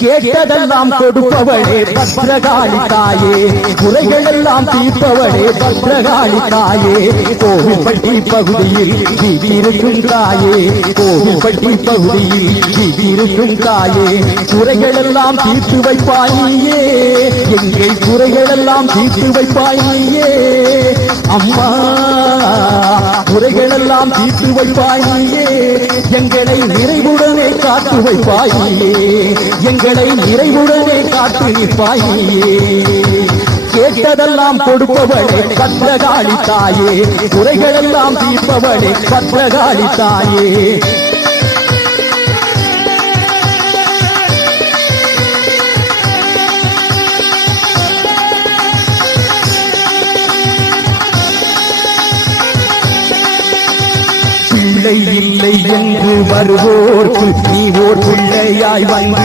கேட்டதெல்லாம் கொடுப்பவளே பத்ரகாளி தாயே, குறைகள் எல்லாம் தீர்ப்பவளே பத்ரகாளி தாயே, கோவில்பட்டி பகுதியில் வீட்டிருக்கும் தாயே, கோவில்பட்டி பகுதியில் வீட்டிருக்கும் தாயே, குறைகள் எல்லாம் தீர்த்து வைப்பாயே, எங்கள் குறைகள் எல்லாம் தீர்த்து வைப்பாயே அம்மா, குறைகள் எல்லாம் தீர்த்து வைப்பாயே, எங்களை நிறைவுடனே காத்து வைப்பாயே, எங்களை நிறைவுடனே காத்து நிற்பாயே. கேட்டதெல்லாம் கொடுப்பவளே பத்ரகாளி தாயே, குறைகள் எல்லாம் தீர்ப்பவளே பத்ரகாளி தாயே. பிள்ளை இல்லை என்று வருவோர்க்கு நீ ஓர் பிள்ளையாய் வந்து